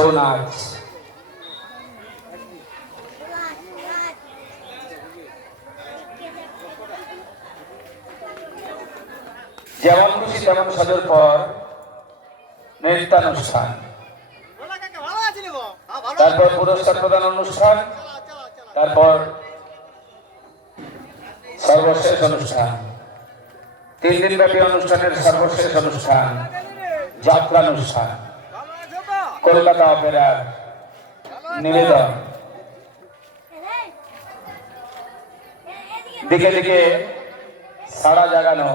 ছৌ নাচ। যেমন খুশি তেমন সাজের পর নৃত্যানুষ্ঠান, তারপর পুরস্কার প্রদান অনুষ্ঠান, তারপর সর্বশেষ অনুষ্ঠান। 3 দিনব্যাপী অনুষ্ঠানের সর্বশেষ অনুষ্ঠান যাত্রানুষ্ঠান, কলকাতা অপেরার নিবেদন। দিকে দিকে সাড়া জাগানো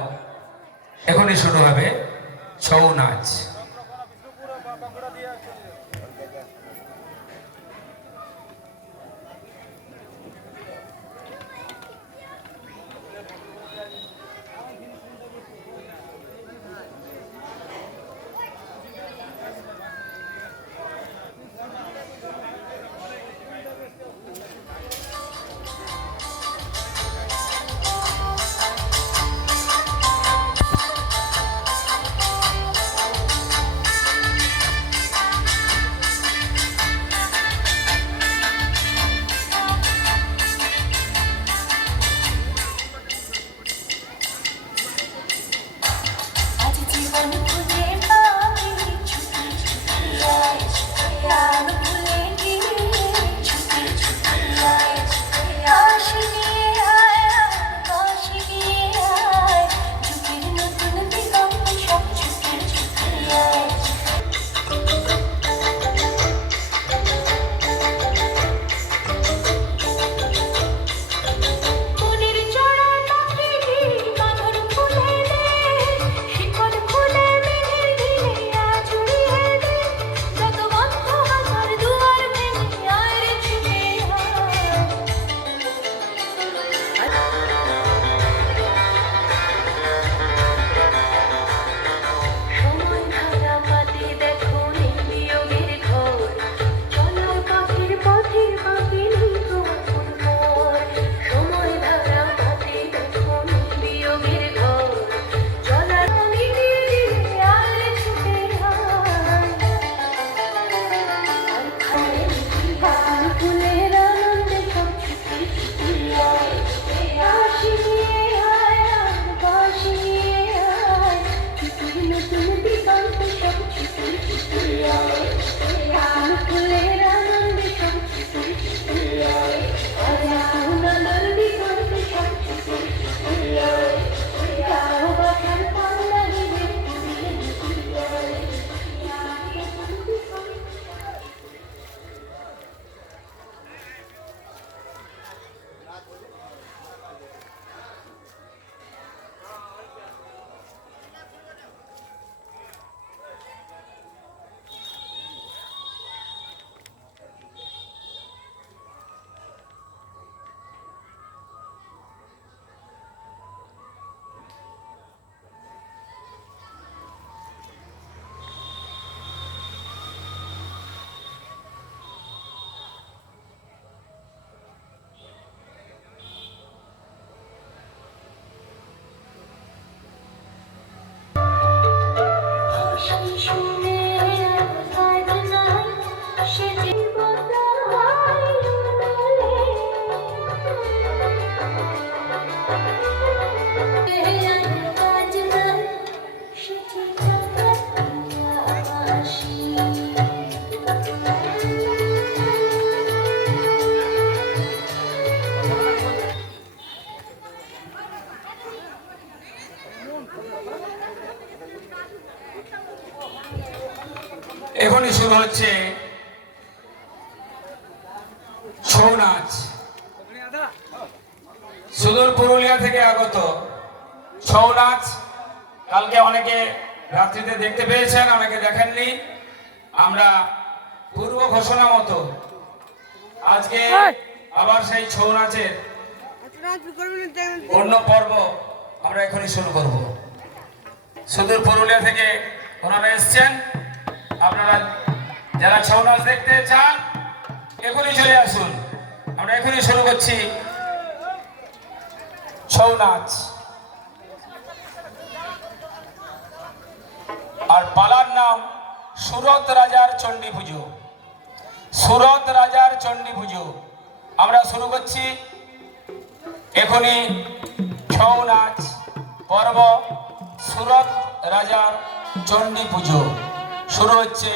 এখনই শুরু হবে ছৌ নাচ। এখনই শুরু হচ্ছে ছৌ নাচ। সুদূর পুরুলিয়া থেকে আগত ছৌ নাচ। কালকে অনেকে রাত্রিতে দেখতে পেয়েছেন, অনেকে দেখেননি। আমরা পূর্ব ঘোষণা মতো আজকে আবার সেই ছৌ নাচের অন্য পর্ব আমরা এখনই শুরু করব। সুদূর পুরুলিয়া থেকে ওনারা এসছেন। আপনারা যারা ছৌ নাচ দেখতে চান এখনই চলে আসুন। আমরা এখনই শুরু করছি ছৌ নাচ। আর পালার নাম সুরত রাজার চণ্ডী পুজো। সুরত রাজার চণ্ডী পুজো। আমরা শুরু করছি এখনই ছৌ নাচ পর্ব। সুরত রাজার চণ্ডী পুজো শুরু হচ্ছে।